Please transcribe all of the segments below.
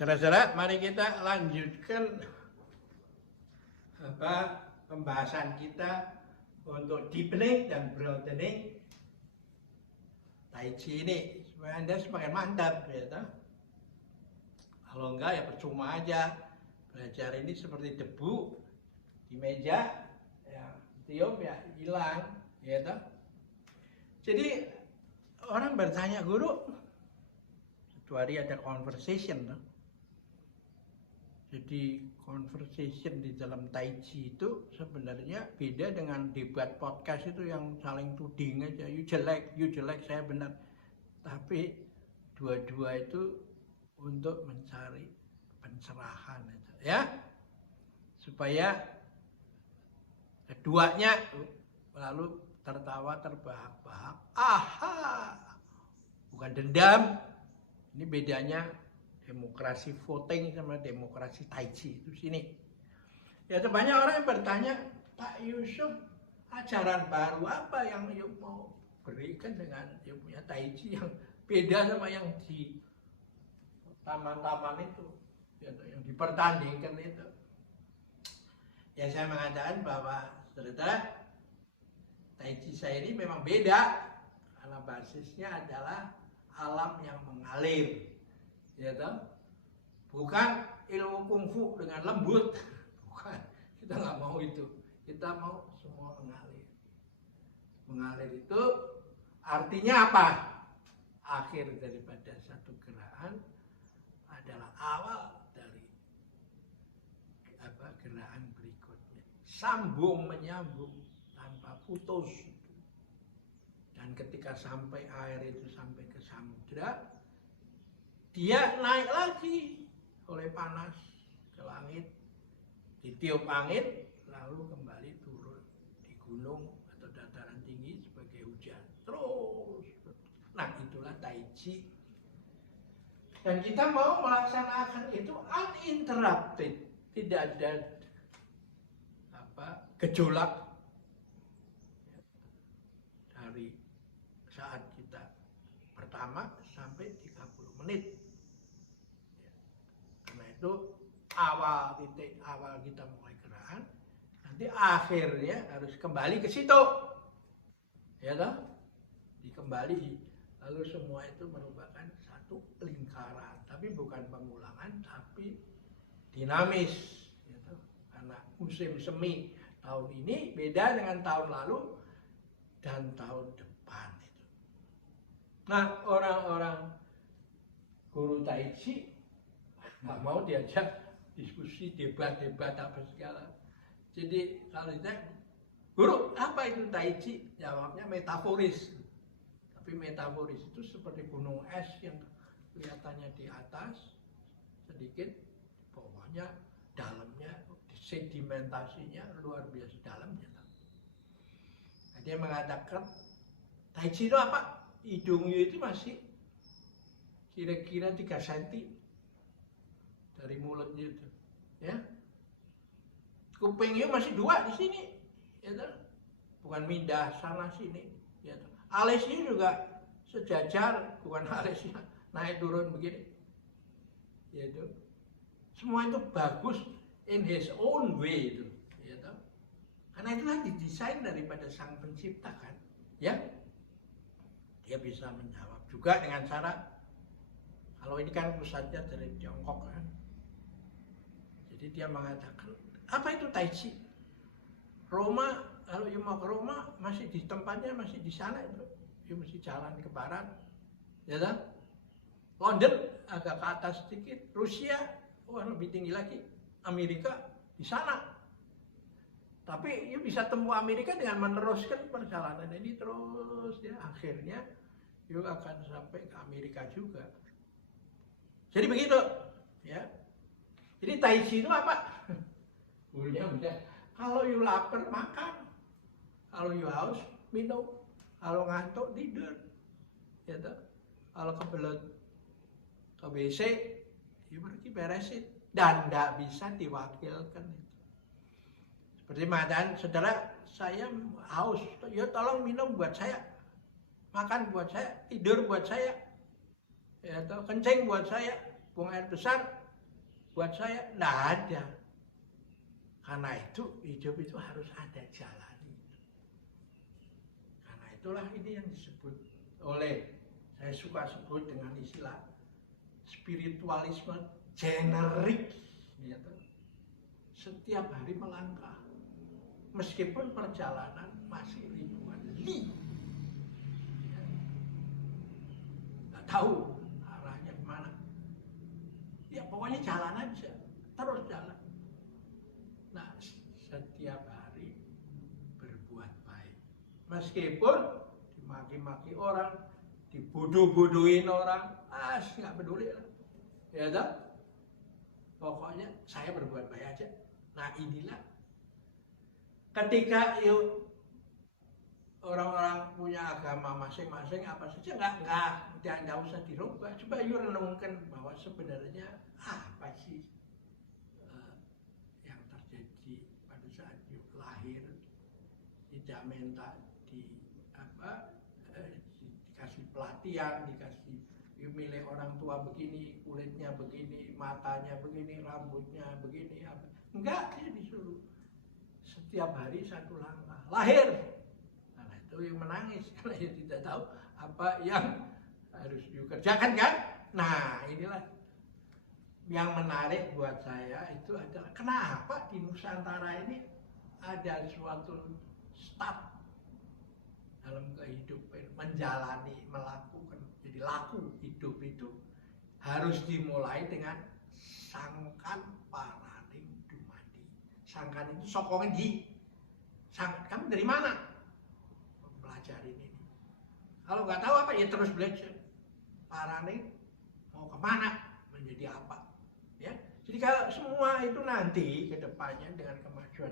Saudara-saudara, mari kita lanjutkan pembahasan kita untuk deepening dan broadening Tai Chi ini supaya Anda semakin mantap, ya toh? Kalau enggak ya percuma aja. Belajar ini seperti debu di meja, ya tiup ya hilang, ya toh? Jadi orang bertanya, guru, satu hari ada conversation, toh? Jadi conversation di dalam Tai Chi itu sebenarnya beda dengan debat podcast itu yang saling tuding aja, you jelek, saya benar. Tapi dua-dua itu untuk mencari pencerahan aja, ya. Supaya keduanya lalu tertawa terbahak-bahak. Aha, bukan dendam. Ini bedanya demokrasi voting sama demokrasi Tai Chi itu sini. Ya banyak orang yang bertanya, Pak Yusuf, ajaran baru apa yang Yuk mau berikan dengan Yuk punya Tai Chi yang beda sama yang di taman-taman itu, ya, yang dipertandingkan itu. Ya saya mengatakan bahwa ternyata Tai Chi saya ini memang beda karena basisnya adalah alam yang mengalir. Ya toh? Bukan ilmu kungfu dengan lembut, bukan. Kita nggak mau itu. Kita mau semua mengalir. Mengalir itu artinya apa? Akhir daripada satu gerakan adalah awal dari gerakan berikutnya. Sambung menyambung tanpa putus. Dan ketika sampai air itu sampai ke samudra, dia naik lagi oleh panas ke langit, ditiup angin, lalu kembali turun di gunung atau dataran tinggi sebagai hujan. Terus, nah itulah Tai Chi. Dan kita mau melaksanakan itu uninterrupted, tidak ada gejolak dari saat kita pertama sampai 30 menit. Itu titik awal kita mulai gerakan, nanti akhirnya harus kembali ke situ, ya toh, dikembali, lalu semua itu merupakan satu lingkaran, tapi bukan pengulangan, tapi dinamis, ya toh? Karena musim semi tahun ini beda dengan tahun lalu dan tahun depan itu. Nah, orang-orang guru Tai Chi nggak mau diajak diskusi, debat apa segala. Jadi kalau ditanya, guru apa itu Tai Chi? Jawabnya metaforis. Tapi metaforis itu seperti gunung es yang kelihatannya di atas sedikit, bawahnya, dalamnya, sedimentasinya luar biasa dalamnya. Nah, dia mengatakan Tai Chi itu apa? Hidungnya itu masih kira-kira 3 cm dari mulutnya itu, ya. Kupingnya masih 2 di sini, ya toh? Bukan pindah sana sini, ya toh? Alisnya juga sejajar, bukan alisnya naik turun begini, ya toh? Semua itu bagus in his own way itu, ya toh? Karena itulah didesain daripada sang pencipta kan, ya. Dia bisa menjawab juga dengan cara, kalau ini kan pusatnya dari Tiongkok kan. Jadi dia mengatakan, apa itu Tai Chi? Roma, kalau you mau ke Roma, masih di tempatnya, masih di sana itu. You mesti jalan ke barat. Ya kan? London agak ke atas sedikit. Rusia, lebih tinggi lagi. Amerika, di sana. Tapi you bisa temu Amerika dengan meneruskan perjalanan ini terus. Ya, akhirnya you akan sampai ke Amerika juga. Jadi begitu. Ya. Jadi Tai Chi itu apa? Udah. Kalau you lapar makan, kalau you haus minum, kalau ngantuk tidur, ya toh. Kalau kebelet ke WC, you pergi beresin dan tidak bisa diwakilkan itu. Seperti mengatakan, saudara, saya haus, ya tolong minum buat saya, makan buat saya, tidur buat saya, ya toh, kencing buat saya, buang air besar. Buat saya tidak ada. Karena itu hidup itu harus ada jalan. Karena itulah ini yang disebut oleh, saya suka sebut dengan istilah spiritualisme generik. Gitu. Setiap hari melangkah. Meskipun perjalanan masih ribuan li. Nggak tahu arahnya kemana. Ya pokoknya jalan aja. Terus jalan. Nah, setiap hari berbuat baik. Meskipun dimaki-maki orang, dibodoh-bodohin orang, nggak peduli lah. Ya toh? Pokoknya saya berbuat baik aja. Nah inilah ketika yuk orang-orang punya agama masing-masing apa saja nggak usah dirubah. Coba yuk renungkan bahwa sebenarnya apa sih yang terjadi pada saat yuk lahir, tidak minta dikasih pelatihan, dikasih yuk milih orang tua begini, kulitnya begini, matanya begini, rambutnya begini, apa enggak, dia disuruh setiap hari satu langkah lahir. Nah itu yang menangis karena dia tidak tahu apa yang harus dikerjakan kan. Nah inilah yang menarik buat saya itu adalah kenapa di Nusantara ini ada suatu start dalam kehidupan, menjalani, melakukan, jadi laku hidup itu harus dimulai dengan sangkan paraning dumadi. Sangkan itu sokongan di kamu dari mana mempelajari ini. Kalau nggak tahu apa ya terus belajar. Paraning mau kemana, menjadi apa, ya. Jadi kalau semua itu nanti ke depannya dengan kemajuan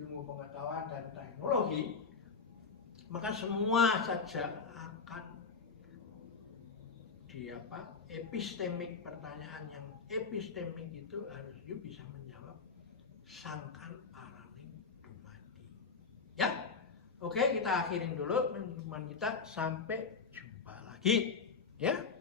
ilmu pengetahuan dan teknologi, maka semua saja akan epistemik, pertanyaan yang epistemik itu harus bisa menjawab sangkan paraning dumadi. Ya, oke kita akhirin dulu pertemuan kita, sampai jumpa lagi. Ya.